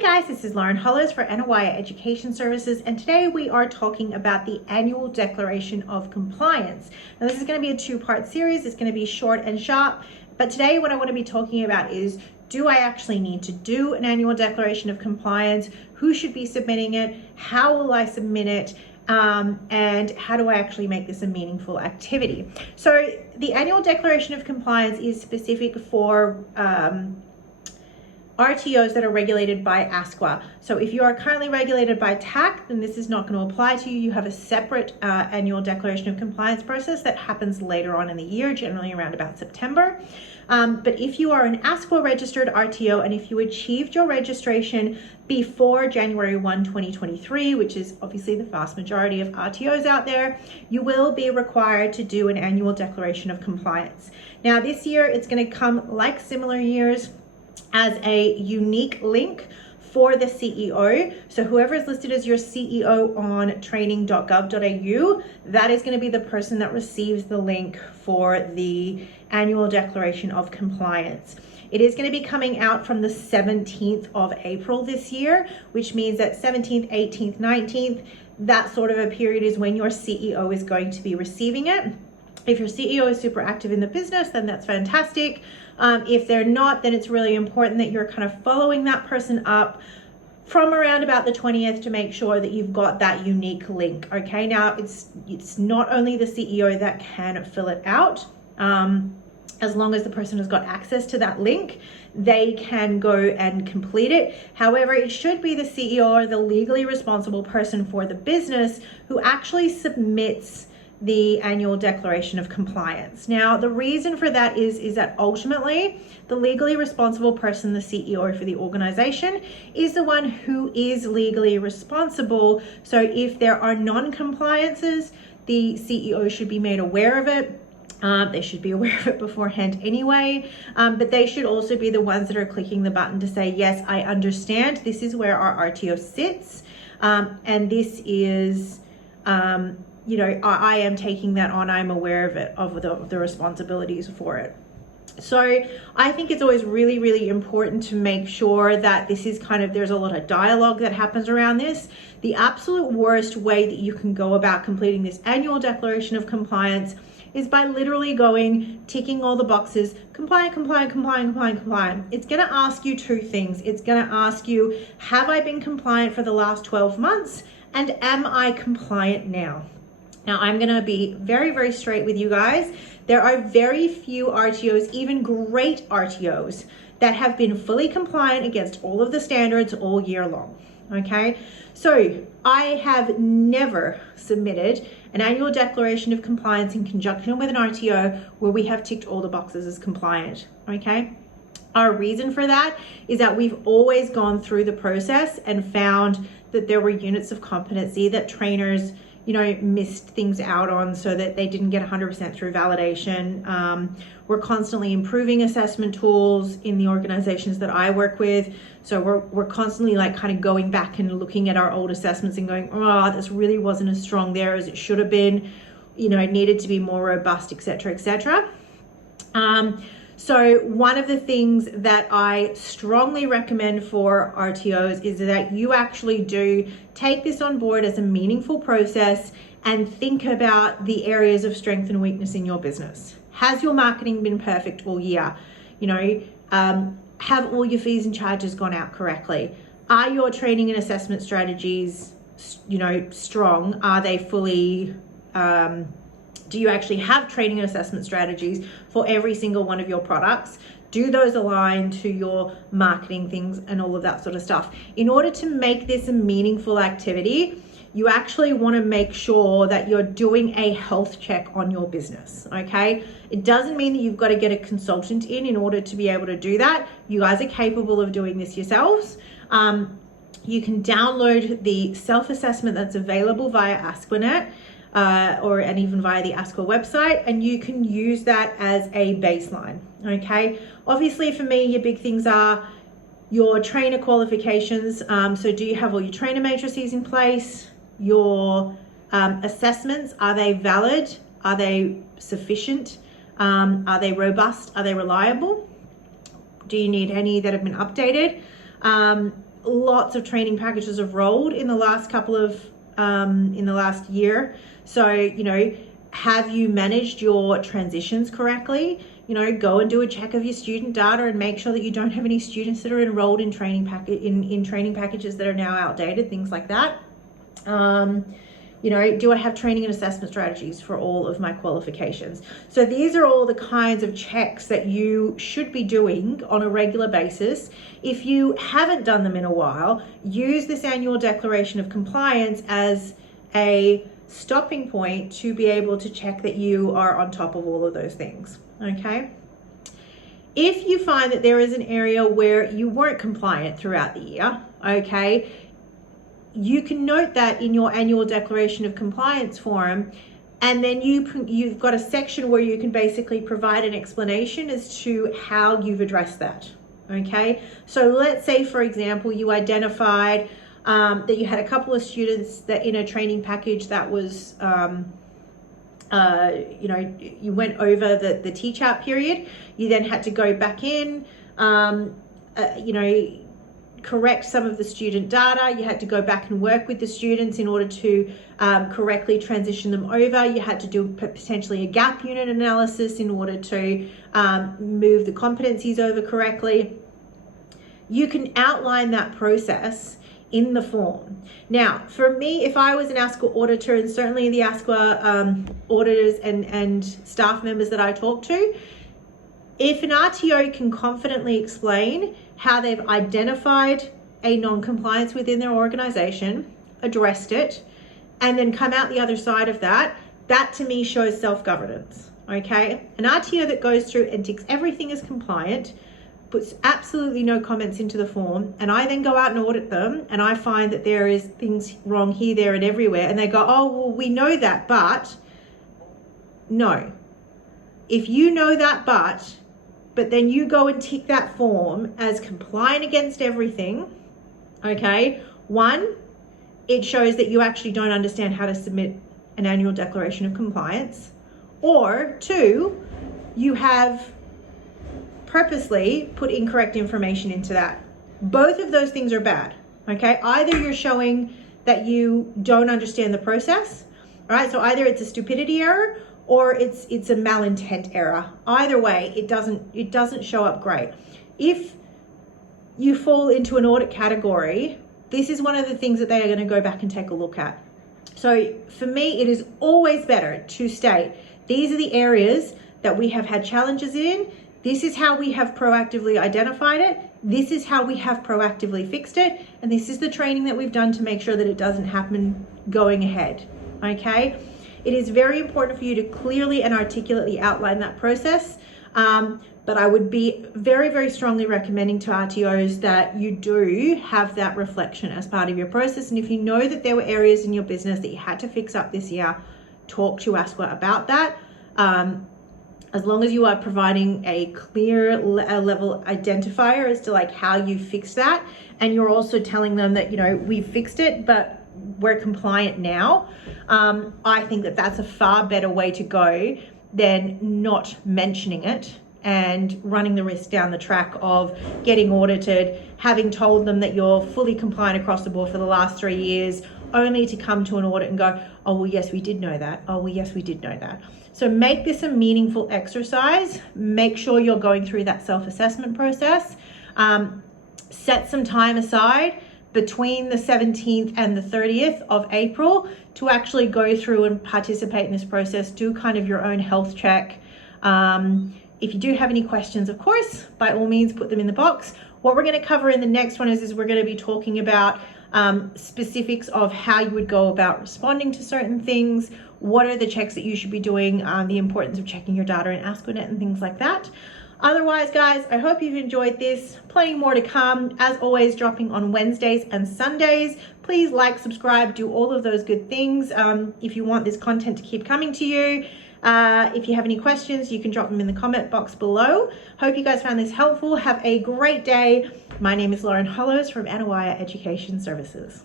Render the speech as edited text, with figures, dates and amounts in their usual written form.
Hey guys, this is Lauren Hollows for Anawaya Education Services, and today we are talking about the Annual Declaration of Compliance. Now this is going to be a two-part series. It's going to be short and sharp, but today what I want to be talking about is, do I actually need to do an Annual Declaration of Compliance? Who should be submitting it? How will I submit it? And how do I actually make this a meaningful activity? So the Annual Declaration of Compliance is specific for RTOs that are regulated by ASQA. So if you are currently regulated by TAC, then this is not going to apply to you. You have a separate annual declaration of compliance process that happens later on in the year, generally around about September. But if you are an ASQA registered RTO, and if you achieved your registration before January 1, 2023, which is obviously the vast majority of RTOs out there, you will be required to do an annual declaration of compliance. Now this year, it's going to come like similar years as a unique link for the CEO. So whoever is listed as your CEO on training.gov.au, that is going to be the person that receives the link for the Annual Declaration of Compliance. It is going to be coming out from the 17th of April this year, which means that 17th, 18th, 19th, that sort of a period is when your CEO is going to be receiving it. If your CEO is super active in the business, then that's fantastic. If they're not, then it's really important that you're kind of following that person up from around about the 20th to make sure that you've got that unique link. Okay, now it's not only the CEO that can fill it out. As long as the person has got access to that link, they can go and complete it. However, it should be the CEO or the legally responsible person for the business who actually submits the Annual Declaration of Compliance. Now, the reason for that is that ultimately the legally responsible person, the CEO for the organization, is the one who is legally responsible. So if there are non-compliances, the CEO should be made aware of it. They should be aware of it beforehand anyway, but they should also be the ones that are clicking the button to say, yes, I understand. This is where our RTO sits, and this is, you know, I am taking that on. I'm aware of it, of the responsibilities for it. So I think it's always really, really important to make sure that this is kind of, there's a lot of dialogue that happens around this. The absolute worst way that you can go about completing this Annual Declaration of Compliance is by literally ticking all the boxes, compliant, compliant, compliant, compliant, compliant. It's gonna ask you two things. It's gonna ask you, have I been compliant for the last 12 months? And am I compliant now? Now, I'm going to be very, very straight with you guys. There are very few RTOs, even great RTOs, that have been fully compliant against all of the standards all year long. Okay, so I have never submitted an Annual Declaration of Compliance in conjunction with an RTO where we have ticked all the boxes as compliant. Okay. Our reason for that is that we've always gone through the process and found that there were units of competency that trainers, you know, missed things out on so that they didn't get 100% through validation. We're constantly improving assessment tools in the organizations that I work with. So we're constantly like kind of going back and looking at our old assessments and going, oh, this really wasn't as strong there as it should have been. You know, it needed to be more robust, et cetera, et cetera. So one of the things that I strongly recommend for RTOs is that you actually do take this on board as a meaningful process and think about the areas of strength and weakness in your business. Has your marketing been perfect all year? You know, have all your fees and charges gone out correctly? Are your training and assessment strategies, you know, strong? Are they fully, do you actually have training and assessment strategies for every single one of your products? Do those align to your marketing things and all of that sort of stuff? In order to make this a meaningful activity, you actually want to make sure that you're doing a health check on your business, okay? It doesn't mean that you've got to get a consultant in order to be able to do that. You guys are capable of doing this yourselves. You can download the self-assessment that's available via ASQAnet, and even via the ASQA website, and you can use that as a baseline. Okay, obviously for me, your big things are your trainer qualifications. So do you have all your trainer matrices in place? Your assessments, are they valid? Are they sufficient? Are they robust? Are they reliable? Do you need any that have been updated? lots of training packages have rolled in the last couple of, in the last year. So, you know, have you managed your transitions correctly? You know, go and do a check of your student data and make sure that you don't have any students that are enrolled in training packages that are now outdated, things like that. You know, do I have training and assessment strategies for all of my qualifications? So these are all the kinds of checks that you should be doing on a regular basis. If you haven't done them in a while, use this annual declaration of compliance as a stopping point to be able to check that you are on top of all of those things, okay? If you find that there is an area where you weren't compliant throughout the year, okay, you can note that in your annual declaration of compliance form, and then you've got a section where you can basically provide an explanation as to how you've addressed that, okay? So let's say, for example, you identified that you had a couple of students that in a training package that was, you know, you went over the teach out period. You then had to go back in, you know, correct some of the student data. You had to go back and work with the students in order to correctly transition them over. You had to do potentially a gap unit analysis in order to move the competencies over correctly. You can outline that process in the form. Now, for me, if I was an ASQA auditor, and certainly the ASQA auditors and staff members that I talk to, if an RTO can confidently explain how they've identified a non-compliance within their organization, addressed it, and then come out the other side of that, that to me shows self-governance, okay? An RTO that goes through and ticks everything as compliant, puts absolutely no comments into the form, and I then go out and audit them, and I find that there is things wrong here, there, and everywhere, and they go, oh, well, we know that, but no. If you know that, but then you go and tick that form as compliant against everything, okay? One, it shows that you actually don't understand how to submit an annual declaration of compliance. Or two, you have purposely put incorrect information into that. Both of those things are bad, okay? Either you're showing that you don't understand the process, all right? So either it's a stupidity error or it's a malintent error. Either way, it doesn't show up great. If you fall into an audit category, this is one of the things that they are going to go back and take a look at. So for me, it is always better to state, these are the areas that we have had challenges in. This is how we have proactively identified it. This is how we have proactively fixed it. And this is the training that we've done to make sure that it doesn't happen going ahead, okay? It is very important for you to clearly and articulately outline that process. But I would be very, very strongly recommending to RTOs that you do have that reflection as part of your process. And if you know that there were areas in your business that you had to fix up this year, talk to ASQA about that. As long as you are providing a clear level identifier as to like how you fixed that, and you're also telling them that, you know, we've fixed it, but we're compliant now. I think that that's a far better way to go than not mentioning it and running the risk down the track of getting audited, having told them that you're fully compliant across the board for the last 3 years, only to come to an audit and go, oh, well, yes, we did know that. Oh, well, yes, we did know that. So make this a meaningful exercise. Make sure you're going through that self-assessment process. Set some time aside between the 17th and the 30th of April to actually go through and participate in this process. Do kind of your own health check. If you do have any questions, of course, by all means, put them in the box. What we're going to cover in the next one is we're going to be talking about specifics of how you would go about responding to certain things. What are the checks that you should be doing? The importance of checking your data in ASQAnet and things like that. Otherwise, guys, I hope you've enjoyed this. Plenty more to come. As always, dropping on Wednesdays and Sundays. Please like, subscribe, do all of those good things if you want this content to keep coming to you. If you have any questions, you can drop them in the comment box below. Hope you guys found this helpful. Have a great day. My name is Lauren Hollows from Anawaya Education Services.